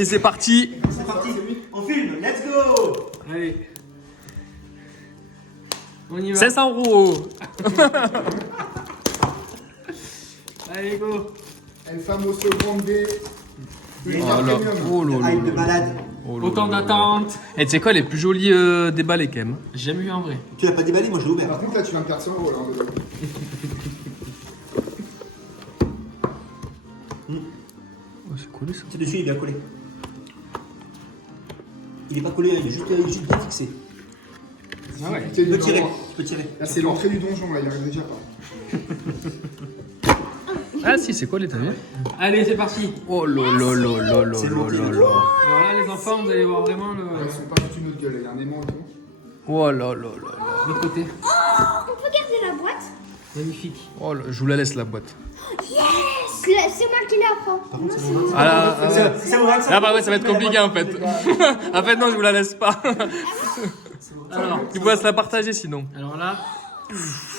Et c'est parti. C'est parti, on filme, let's go. Allez. On y va. 500 euros. Allez, go. El famoso grande. Oh là. Oh là Hype de là. malade. Oh là Autant là là. d'attente. Et tu sais quoi, les plus jolis déballés quand même. J'ai jamais vu en vrai. Tu l'as pas déballé, moi je l'ai ouvert. Par contre, là, tu viens de perdre 100 euros là en dedans. Oh, c'est cool ça. C'est dessus, il est bien collé. Il est pas collé, il est juste bien fixé. Ah ouais. Tu peux tirer, tu peux tirer. Là, c'est l'entrée du donjon, là, il arrive déjà pas. Ah si, c'est quoi les tamis? Allez, c'est parti. Oh là là là là là C'est là monté, là le là. toit. Alors là, les enfants, vous allez voir vraiment le. Ils sont pas foutus notre gueule, il y a un aimant et tout. Oh là là là là. L'autre côté. On peut garder la boîte? Magnifique. Oh là, je vous la laisse la boîte. C'est moi qui la prends. Ah là, ah ouais. C'est vrai, Ah bah ouais, ça va être compliqué en fait. En fait non, je vous la laisse pas. Alors, Tu pourrais se la partager sinon. alors là,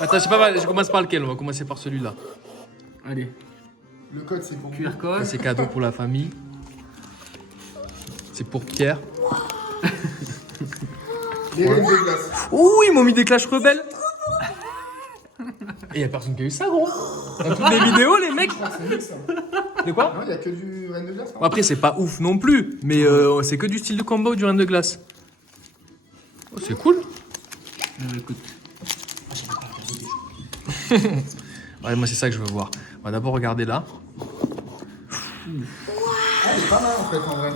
Attends, je sais pas, je commence par lequel? On va commencer par celui-là. allez. Le code, c'est pour vous. QR code. Ça, c'est cadeau pour la famille. C'est pour Pierre. Les reines de glace. Oh, ils m'ont mis des clashs rebelles. Et y a personne qui a eu ça, gros. Dans toutes les vidéos, les mecs. Ah, c'est mieux ça. De quoi? Non, il y a que du reine de glace. Bon, après, c'est pas ouf non plus, mais c'est que du style de combat ou du reine de glace. Oh, c'est cool. Écoute. Ouais, moi, c'est ça que je veux voir. On va d'abord regarder là. Ah, elle est pas mal en fait en vrai.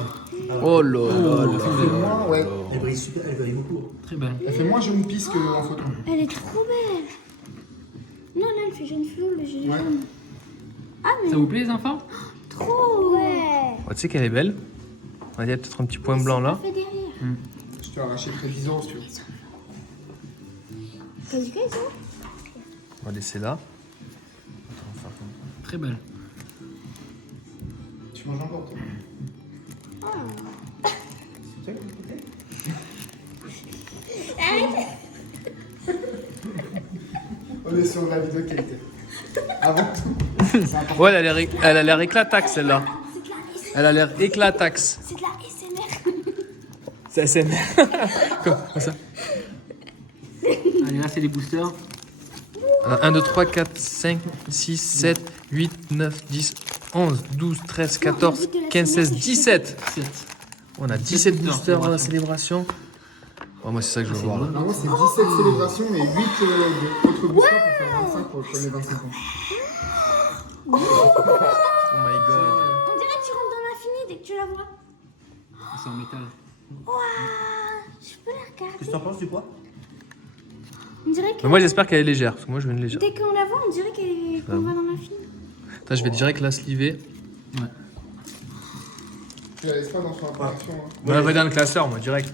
Oh là là Elle fait là. moins, ouais. Elle brille super, elle brille beaucoup. Très bien. Elle fait moins jeune pisse qu'en photo. Elle est trop belle. Non, là, elle fait jeune fille, le jeune Ouais. femme. Ah, mais Ça vous plaît, les enfants? trop. Ouais. Oh, tu sais qu'elle est belle. On va dire peut-être un petit point blanc là. Fait derrière. Je te arraché près 10 euros si tu veux. T'as dit quoi, ça? On va laisser là. Très belle. Tu manges encore toi. On est sur la vidéo qualité. Avant tout. C'est important. Ouais, elle a l'air éclataxe celle-là. Elle a l'air éclataxe. C'est de la SMR. C'est ASMR. Comme ça. Allez, là, c'est les boosters. 1, 2, 3, 4, 5, 6, 7, 8, 9, 10, 11, 12, 13, 14, 15, 16, 17. 7. On a 17 boosters à la célébration. Oh, moi, c'est ça que je veux voir là. Normalement, c'est 17 célébrations et 8 autres boosters pour faire 25 pour le premier 25 ans. Oh my god. On dirait que tu rentres dans l'infini dès que tu la vois. C'est en métal. Waouh. Je peux la regarder. Qu'est-ce que t'en penses du poids? On dirait que Mais moi, j'espère qu'elle est légère. Parce que moi, je veux une légère. dès qu'on la voit, on dirait qu'on va dans l'infini. Attends, je vais direct la sliver. Ouais. Tu la laisses pas dans son apparition. Hein. Moi, elle va dans le classeur, moi, direct.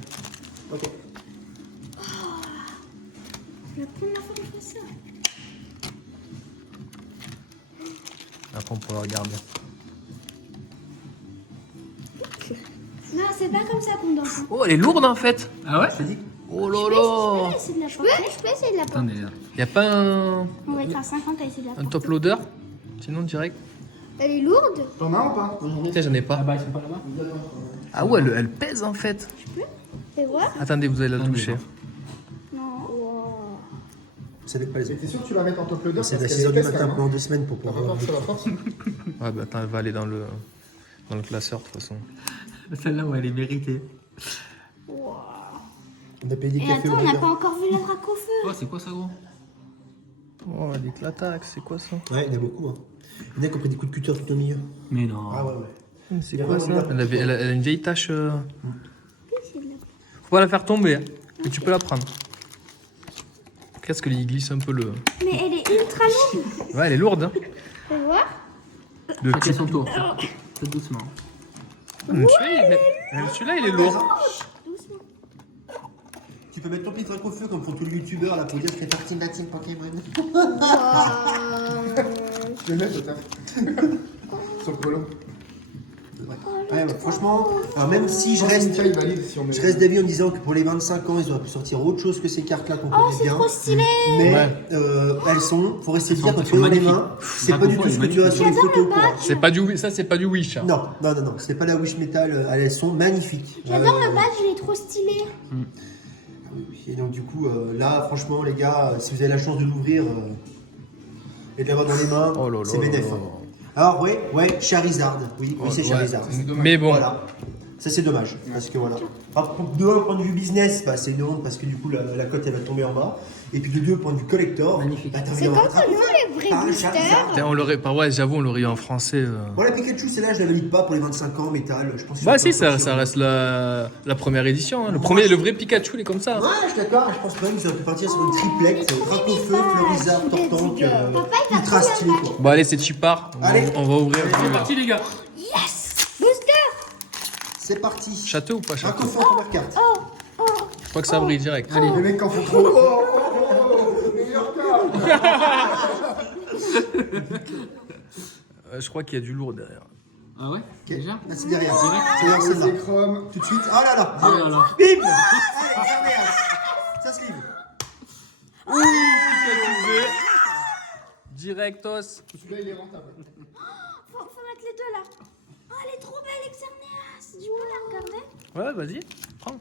Ok. C'est la première fois que je fais ça. Après, on pourra regarder. Non, c'est pas comme ça qu'on danse. Oh, elle est lourde en fait. Ah ouais? Je te dis. Oh là Je là. peux essayer de la porter. Je peux essayer de la porter. Attendez, là. Y'a pas un On va être à 50 à essayer de la un porter. top loader? Sinon, direct. Elle est lourde. T'en as ou pas? Tiens, j'en ai pas. Là-bas, ils sont pas là-bas? Ah ouais, elle pèse en fait. C'est vrai? Attendez, vous allez la toucher. Non. Wow. Ça fait pas les Mais t'es sûr que tu la mets en top loader C'est parce à qu'elle 6h est du épaisse quand matin même. pendant 2 semaines pour T'as pas pouvoir. peur que ça la force? Ouais, bah attends, elle va aller dans le classeur de toute façon. Celle-là, ouais, elle est méritée. On a payé des Et cafés attends, au on n'a leader. pas encore vu la drac au feu. Oh, c'est quoi ça, gros? Oh, elle éclataxe, c'est quoi ça? Ouais, il y en a beaucoup. Hein. Il y en a qui ont pris des coups de cutter tout au milieu. Mais non. Ah ouais, ouais. C'est Il y a quoi vraiment ça? bien. Elle a une vieille tache. Faut pas la faire tomber, hein. Mais tu peux la prendre. Qu'est-ce que il glisse un peu le. Mais elle est ultra lourde. Ouais, elle est lourde, hein. Tu vois? Le Faites petit. son tour. Faites doucement. Même celui-là, il est lourd. Doucement. Tu peux mettre ton petit truc au feu comme font tous les youtubeurs là pour dire que c'est parti de la team Pokémon. Je vais mettre au taf. Sur le polo. Ouais, franchement, alors même si je reste valide si on met. Je reste d'avis en disant que pour les 25 ans, ils auraient pu sortir autre chose que ces cartes-là qu'on Oh, connaît c'est bien. trop stylé. Mais Ouais. elles sont, faut rester dire, quand elles tu sont les dans les magnifiques. mains, c'est pas du tout ce que tu as sur les photos. quoi. C'est pas du, ça, c'est pas du Wish. Hein. Non, non, non, non, c'est pas la Wish Metal, elles sont magnifiques. J'adore le badge, il est trop stylé. Et donc du coup, là, franchement, les gars, si vous avez la chance de l'ouvrir et de l'avoir dans les mains, Oh là là c'est là bénéf. là. Alors ouais, Charizard, oui, c'est Ouais. Charizard. Mais bon, Voilà. Ça c'est dommage, parce que voilà. Alors, de un point de vue business, bah, c'est une honte parce que du coup la cote elle va tomber en bas. Et puis de deux, point de vue collector, Magnifique. bah, t'as C'est envie comme d'avoir ça, nous, les vrais un boosters. Charizard. putain, on l'aurait pas. Ouais, j'avoue, on l'aurait eu en français. Bon, la Pikachu, celle-là, je la valide pas pour les 25 ans métal. Je pense que Bah c'est si, un peu ça chiant. reste la première édition. Hein. Le vrai Pikachu, il est comme ça. Ouais, je suis d'accord. Je pense quand même qu'ils auraient pu partir sur une triplette. Dracofeu, Florizard, Tortank, ultra stylé quoi. Bon, allez, c'est cheapard. Allez. On va ouvrir. C'est parti, les gars. Booster. C'est parti. Château ou pas château? Dracofeu en première carte. Je crois que ça brille direct. Allez. Les mecs en font trop. Meilleur cas. Je crois qu'il y a du lourd derrière. Ah ouais? Ok. Déjà? Là, c'est derrière. C'est derrière celle-là. C'est chrome. Tout de suite. Oh là là. Oh là là. Bim. Allez, Xerneas. Ça se livre. Directos. Celui-là, il est rentable. Faut mettre les deux là. Oh, elle est trop belle, Xerneas. Tu peux la regarder? Ouais, vas-y, prends.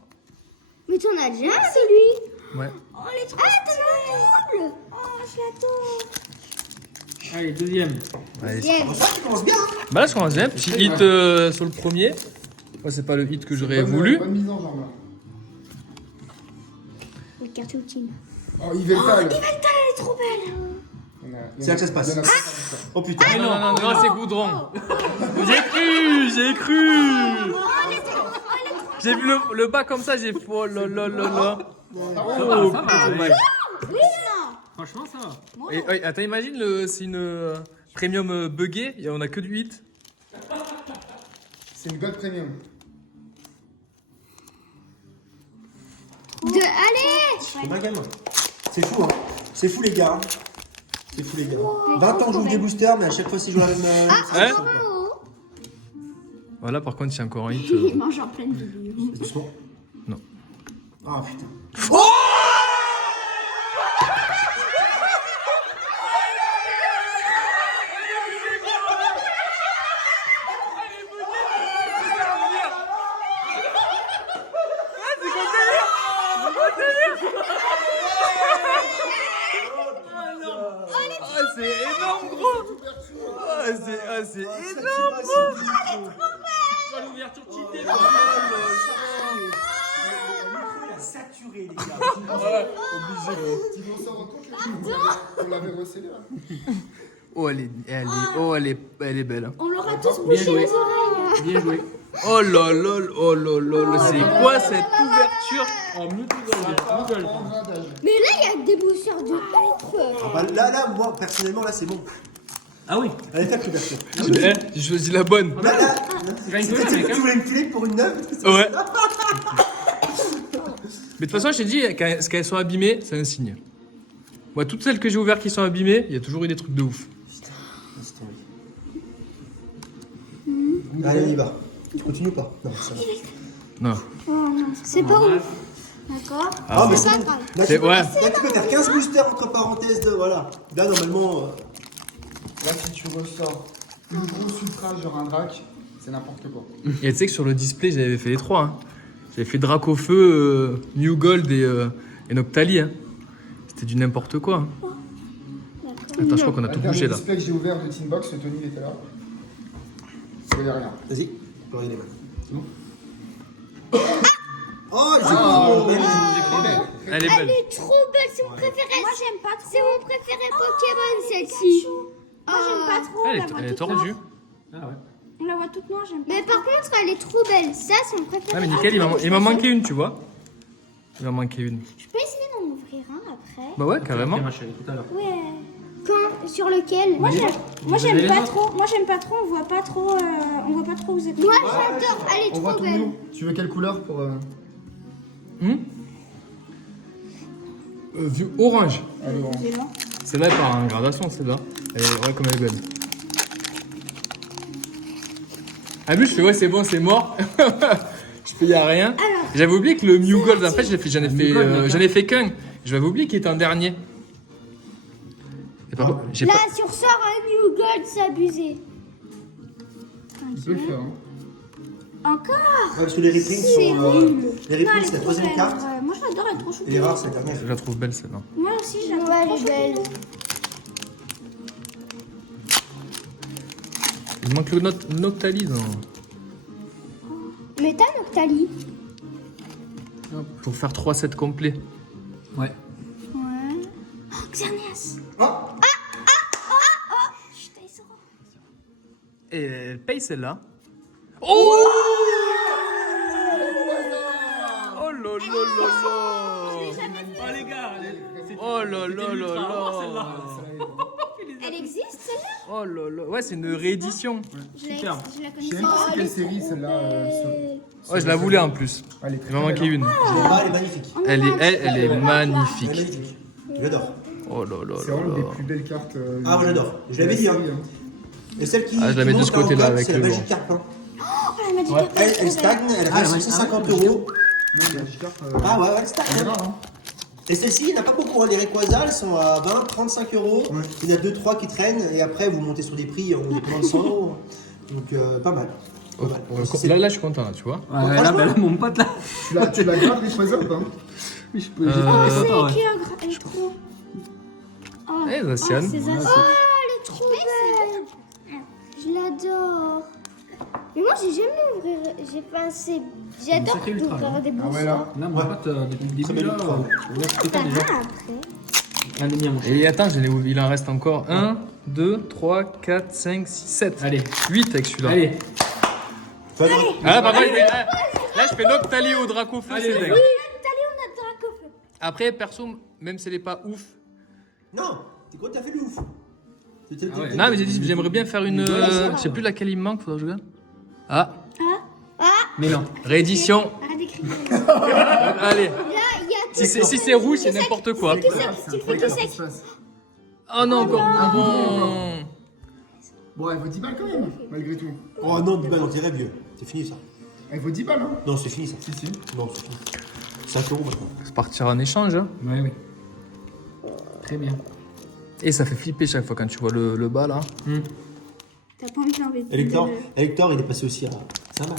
Mais t'en as déjà un, c'est lui. Ouais. Oh, elle est trop stylée. Oh, je l'adore. Allez, deuxième. Allez, Yes. Bon, ça, tu commences bien. bah là, je commence bien. Petit hit sur le premier. Ouais, c'est pas le hit que j'aurais Bonne- voulu. Bonne mise en jambe là. Le carte ultime. Oh, Yveltal. Yveltal, elle est trop belle. C'est là que ça se passe. Oh putain. Ah, non, non, non, c'est Goudron. J'ai cru. J'ai vu le bas comme ça, j'ai fait oh là là là là. Oh, ça va, putain, ouais. Oui, non. Franchement, ça va. Et, attends, imagine, c'est une premium buggée, on a que du hit. C'est une God Premium. Allez. C'est ma gamme. C'est fou, hein. C'est fou, les gars. C'est fou, les gars. 20 ans que j'ouvre des boosters, mais à chaque fois, c'est joué avec ma. Hein Oh. Voilà, par contre, c'est encore un hit. Il mange en pleine vidéo. Doucement. Non. Ah putain. Ah, c'est énorme, gros. C'est énorme. L'ouverture cheatée. Saturé, les gars. Tu m'en sors compte que on l'avait recélé là. Oh, elle est belle. On leur a tous Bien bouché joué. les oreilles. Bien joué. Oh là là, oh là là, c'est quoi cette ouverture? Oh, Muggle. En gradage. Mais là, il y a des boosters de ouf. Ah bah, là, moi, personnellement, là, c'est bon. Ah oui. Elle est faite, l'ouverture. J'ai choisi la bonne. Là, là. Gagne Tu que là, mec. tu voulais me filer pour une neuve? Ouais. Mais de toute façon, je t'ai dit, qu'elles sont abîmées, c'est un signe. Moi, toutes celles que j'ai ouvertes qui sont abîmées, il y a toujours eu des trucs de ouf. Allez, on y va. Tu continues ou pas? Non, ça va. Non. Oh non, c'est pas ouf. D'accord. Ah, mais C'est c'est pas bon. grave. Là, C'est- tu peux, ouais. là, tu peux faire 15 boosters entre parenthèses de. Voilà. Là, normalement. Là, si tu ressors une grosse ultra sur un drac, c'est n'importe quoi. Et tu sais que sur le display, j'avais fait les trois. Hein. J'avais fait Dracofeu, New Gold et Noctali. Hein. C'était du n'importe quoi. Hein. Attends, je crois qu'on a tout bougé Le là. display que j'ai ouvert de Teambox, Tony il était là. Il voyait rien. Vas-y. Tu peux regarder les mains. C'est bon? Oh, j'ai Elle est Elle belle. est trop belle, c'est mon préféré. Moi, j'aime pas trop. C'est mon préféré Pokémon, celle-ci. Moi, j'aime pas trop. Elle est tordue. Ah ouais. On la voit toute noire, j'aime pas. Mais par contre, elle est trop belle. Ça, c'est mon préféré. Ah, mais nickel, il m'a manqué une, tu vois. Il m'a manqué une. Je peux essayer d'en ouvrir un après. Bah ouais, carrément. Ma chérie, tout à l'heure. Ouais. Quand Sur lequel Moi j'aime les pas autres. trop. Moi j'aime pas trop. On voit pas trop. On voit pas trop où vous êtes. Moi, j'adore. Elle est On voit trop ton belle. nom. Tu veux quelle couleur pour. Vue orange. Allez, orange. Celle-là est par en gradation, celle-là. Elle est ouais, comme elle est belle. Ah, mais je fais, ouais, c'est bon, c'est mort. Je fais, y a rien. J'avais oublié que le Mew Gold, en fait, j'en ai fait qu'un. J'avais oublié qu'il était en dernier. Et par contre, j'ai Là, pas. si on ressort un New Gold, c'est abusé. Tu peux le faire. Hein. Encore Ouais, parce que les reprints C'est sont. nul. Les Non, reprints, elle c'est est la trop troisième belle. carte. Moi, je l'adore, elle est trop chou. Et les rares, c'est la dernière. Je la trouve belle celle-là. Moi aussi, je la trouve Ouais, elle trop est chou. belle. Il manque le Noctalis. Mais t'as Noctali. Pour faire 3 sets complets. Ouais. Ouais. Oh, Xerneas. Ah Putain, ils sont... Et elle paye celle-là. Oh Oh là là là là. Oh les gars, Oh là là là là. Elle existe, celle-là? Oh là là. Ouais, c'est une réédition. Je la Super. Je la Je sais connais même pas. pas c'est quelle série celle-là. Ouais, je la voulais en plus. Elle est Il très m'en belle, manquait hein. une. elle est magnifique. Elle est magnifique. Elle est magnifique. Je l'adore. Oh là là C'est là vraiment des là. plus belles cartes. Ah, moi, j'adore. Je l'avais dit, hein. Et celle qui. Ah, je la qui mets de monte ce côté-là en code, avec c'est le la vent. Magic Card. Hein. Oh, elle m'a dit Ouais. qu'elle Elle stagne, elle a 150 euros. Non, la Magic Card, Ah ouais, elle stagne. elle est rare, hein. Et celle-ci, il n'y en a pas beaucoup. Hein. Les Rayquaza, elles sont à 20, 35 euros. Ouais. Il y en a 2-3 qui traînent. Et après, vous montez sur des prix, on est pas loin de 100 euros. Donc, pas mal. Pas mal. Ouais, C'est- là, je suis content, là, tu vois. Ouais, là, bah, là, mon pote là. Tu la gardes, les présents ou pas? Oui, je peux. Euh, j'ai pas C'est les photos, ouais. qui elle est trop... Oh, Eh, Zacian. c'est Zacian. Oh, elle est trop belle. Je l'adore. Mais moi, j'ai jamais ouvert. J'ai pensé. J'adore sacré ultra, ouvrir là. des Ah ouais, bouchons. là. Là, mon Ouais. pote, depuis le Très début, belle là, ultra. on a tout T'as déjà. rien après. Un demi à mon cher. Et attends, il en reste encore 1, 2, 3, 4, 5, 6, 7. Allez, 8 avec celui-là. allez. Pas grave. Ah, papa, là, je fais Noctali au Dracofeu, c'est dingue. Allez, on a Dracofeu. Après, perso, même si elle est pas ouf. Non, t'es quoi, t'as fait le ouf. Ah ouais. Non, mais j'ai dit, j'aimerais bien faire une. Je sais plus laquelle il me manque, faudra que je regarde. Ah, Mais non. réédition. Arrête d'écrire. Allez, Là, il y a si c'est rouge, c'est n'importe quoi. Regarde ce qui se passe. Oh non, encore. Bon. Bon, elle vaut 10 balles quand même, malgré tout. Oh non, dis pas dans tes rêves, vieux. C'est fini ça. Elle vaut 10 balles, hein. Non, c'est fini ça. Si, si. Non, c'est fini. 5 euros maintenant. C'est partir en échange, hein. Ouais, oui. Très bien. Et ça fait flipper chaque fois quand tu vois le bas là. T'as pas envie d'enlever. Elector, il est passé aussi à 5 balles.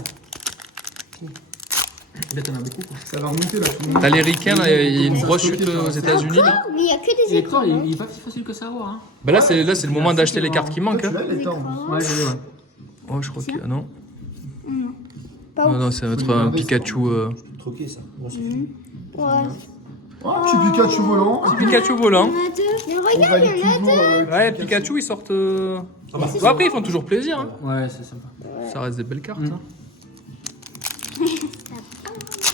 Là, t'en as beaucoup, quoi. Ça va remonter là. tout le monde. T'as les ricains là, il y a une grosse chute aux États-Unis là. Mais il y a que des Et écrans. toi, il est pas si facile que ça à voir, hein. Bah là, c'est le moment d'acheter les cartes qui manquent. Toi, tu Hein. l'as, les temps. Ouais, j'ai vu, ouais. Oh, je crois que. Non. Pas Non, non, ça va être un Pikachu. Troqué ça. Bon, c'est fini. Ouais. Oh, petit Pikachu volant. Pikachu volant. Il y en a deux. Mais On regarde, valide il y en a toujours. deux. Ouais, Pikachu, ils sortent. Ah bah, Bon, après, ils font toujours plaisir. Hein. Ouais, c'est sympa. Ça reste des belles cartes. Hein.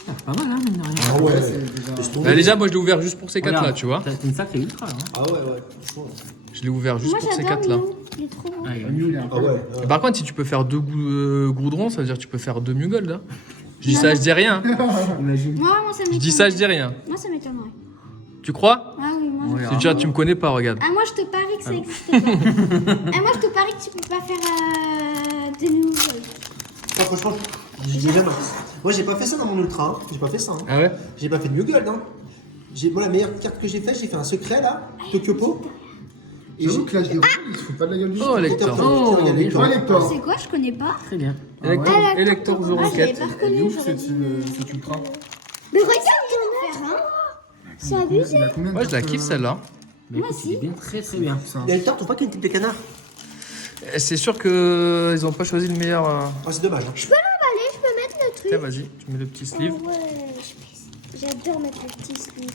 Ah, pas mal, hein, mine de rien. Ah ouais, c'est déjà- laisse tomber. Bah, déjà, moi, je l'ai ouvert juste pour ces Regarde, cartes là, tu vois. C'est une sacrée ultra, hein. Ah ouais, ouais. Franchement. Je l'ai ouvert juste Moi, pour ces j'adore cartes là. Mew. Il est trop beau. Ah, il est Le mieux, il est un Ah peu. ouais. Par contre, si tu peux faire 2 goudrons, ça veut dire que tu peux faire 2 Mew Gold. Hein. Je dis ça, je dis rien. Imagine. Moi, ça Je m'étonnerait. dis ça, je dis rien. Moi, ça m'étonnerait. Tu crois? Ah oui, moi. Ouais, C'est déjà, tu me connais pas, regarde. Ah, moi, je te parie que ça existe pas. Ah, moi, je te parie que tu peux pas faire des nouveaux. Ah, franchement, j'ai jamais. Moi, j'ai pas fait ça dans mon ultra. Hein. J'ai pas fait ça. Hein. Ah ouais? J'ai pas fait de Mew Gold. Hein. Moi, la meilleure carte que j'ai fait un secret là, Tokyo Po. Et J'avoue que là, je les regarde, ils se foutent pas de la gueule du Oh, tout. Lector. Oh, Regarde, bien Elector. Ouais, Lector. C'est quoi? Je connais pas. Très bien. Elector, Elector The Ah, je l'avais Rocket. pas Elle est reconnu. ouf J'aurais dit. cette ultra. Mais regarde, il y en a un. C'est abusé. Il a combien de Ouais, je la cartes, kiffe celle-là. Mais écoute, il est bien, très très bien. ça Elector, trouve pas qu'il y a une type de canard. C'est sûr que ils ont pas choisi le meilleur. Ah, c'est dommage. Hein. Je peux l'emballer, je peux mettre le truc. Tiens, vas-y, tu mets le petit sleeve. Ah ouais, j'adore mettre le petit sleeve.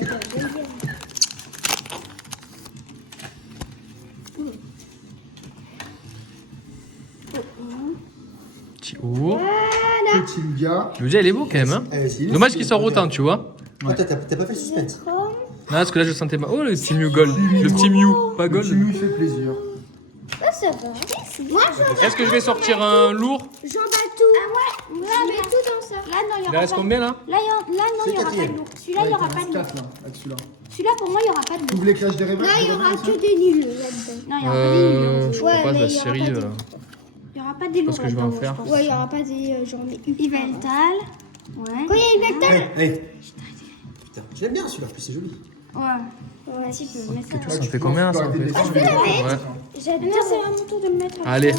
J'adore, j'aime bien. Petit haut. Petit gars. Le gars, il est beau quand même. Hein. Dommage qu'il sort autant, tu vois. Ah, t'as pas fait le suspense. Chrome. Non, parce que là, je sentais mal. Oh, le petit Mew Gold. Le petit Mew, pas Le Gold. petit lui fait plaisir. Ah, ça va. Moi, Est-ce que je vais sortir un lourd? j'emballe tout. Ah ouais, là, Je mets tout dans ça. là, non, il y Il aura reste pas. combien là? Là, non, il y aura pas de l'eau. Celui-là, il y aura pas de l'eau. Là-dessus, là. Celui-là, pour moi, il y aura pas de Tu l'eau. ouvres les clashs des rêves. Là, il y aura que des nuls là-dedans. Non, il y aura pas des nuls. Je Ouais, crois pas de mais la il y aura série. pas des- Il y aura pas des lourds ce que je vais en là-dedans, faire. pense. Ouais, il y aura pas des genre des Yveltal. Ouais. Quand il y a une Vectal. Putain, je l'aime bien celui-là, en plus c'est joli. Ouais. Ouais, un petit peu. Mais ça. Ça fait combien ça en fait? Ouais. J'adore. C'est à mon tour de le mettre. Allez,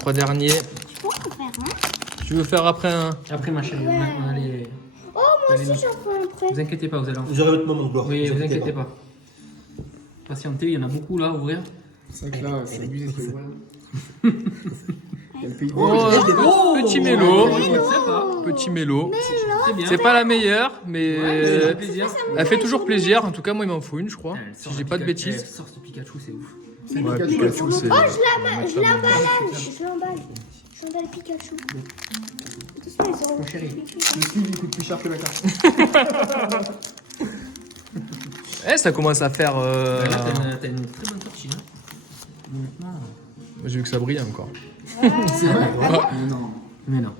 3 derniers. Tu pourras en faire un. Tu veux faire après un. Après, ma chérie, on a les... Oh, moi aussi j'en ferai après. Vous inquiétez pas, vous allez en faire. Vous aurez votre moment de gloire. Oui, vous inquiétez pas. Patientez, il y en a beaucoup là à ouvrir. C'est vrai que là, c'est abusé ce que je vois. Il y a le pays. Oh, petit mélo. Sympa. Petit mélo. C'est bien. C'est pas la meilleure, mais Ça fait plaisir. elle fait toujours plaisir. En tout cas, moi, il m'en faut une, je crois. Elle Si sort j'ai un pas de Pikachu- bêtises. elle sort ce Pikachu, c'est ouf. Ouais, Pikachu, c'est. Je l'emballe. Je l'emballe Pikachu. Doucement, ils sont Mon chéri. Le sleeve, il coûte plus cher que la carte. Eh, ça commence à faire. Là, t'as une très bonne sortie. Hein. Honnêtement. J'ai vu que ça brillait encore. C'est vrai. Ouais. Mais non. Mais non.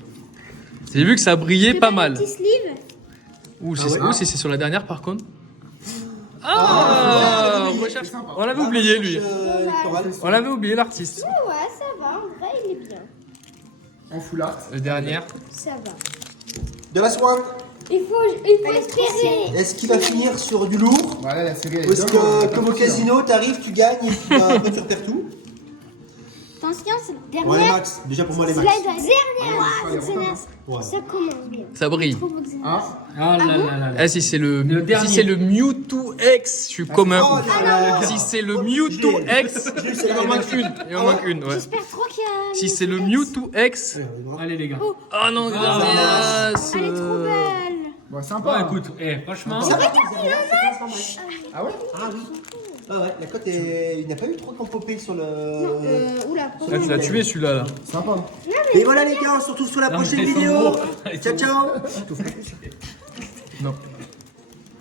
J'ai vu que ça brillait pas mal. Petit sleeve. Ou si Ah ouais. c'est si c'est sur la dernière par contre. Ah, on recherche- on l'avait oublié lui. On l'avait oublié l'artiste. Ouais, ça va. En vrai, il est bien. En foulard. La dernière. Ça va. De la soin. Il faut espérer. Est-ce qu'il va finir sur du lourd? Voilà, la série, elle Ou est-ce est dingue, que, comme au casino, t'arrives, tu gagnes et puis après tu repères tout? Attention, c'est le Ouais, les dernier. max. Déjà pour moi, les max. Là, il doit dernière. Ouais. Ça commence bien. Ça brille. Ah, Ah là là là là. Eh, si c'est le dernier. si c'est le Mewtwo X, je suis comme un Oh, ouf. là là. Si c'est le Mewtwo X, il en manque une. Il en manque une, ouais. J'espère trop qu'il y a. Si c'est le Mewtwo X. Allez les gars. Oh non, Elle est trop belle. bon, sympa. Ouais, écoute, franchement. Ah ouais? Ah ouais? Ah oui. Ah ouais, la cote est. Il n'y a pas eu trop de popé sur le. Oula. Là, tu l'as tué celui-là là. Sympa. Et voilà les gars, on se retrouve sur la Non, mais prochaine ils sont vidéo. gros. Ciao ciao. Non.